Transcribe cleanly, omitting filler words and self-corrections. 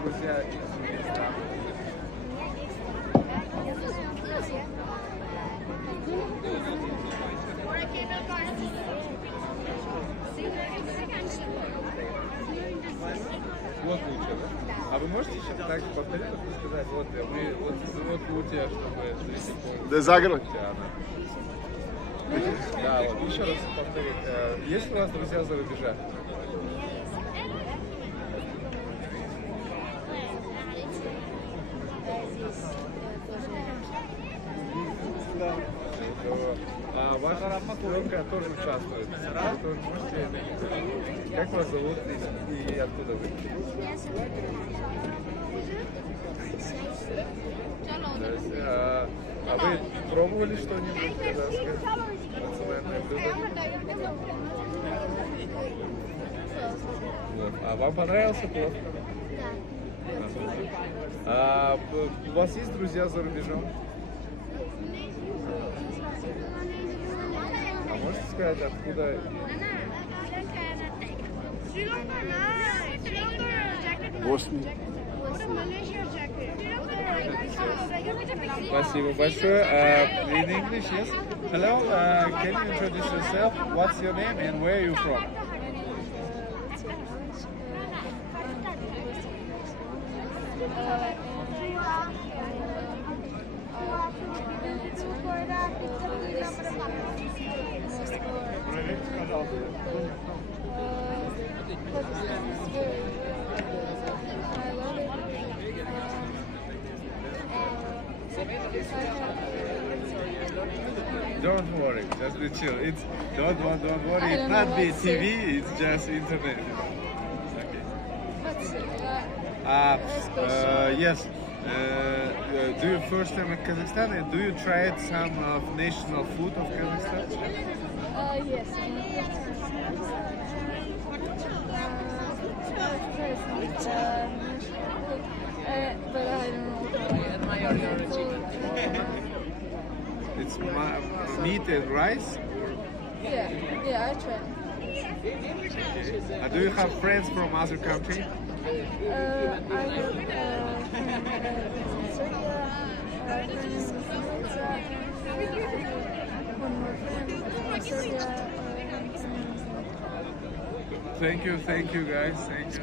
друзья из Узбекистана? Вот лучше, да? А вы можете еще так повторить, сказать, вот, вот лучше, чтобы зритель понял. Да, загород. Да, вот, еще раз повторить. Есть у вас друзья за рубежа? А ваша сестренка тоже участвует? Вы тоже можете? Как вас зовут и откуда вы? А вы пробовали что-нибудь казахское? Национальное блюдо? Вот. А вам понравился плов? А у вас есть друзья за рубежом? А можете сказать, откуда? Босния. Спасибо большое. In English, yes. Hello. Can you introduce yourself? What's your name and where are you from? Don't worry, just be chill. It's don't worry. It's not be TV. It's just internet. Yes. Do you first time in Kazakhstan? And do you try some of national food of Kazakhstan? Yes. But I don't know. It's meat and rice. Yeah, I tried. Do you have friends from other country? I have from Serbia, one more friend from Serbia. Thank you guys. Thank you.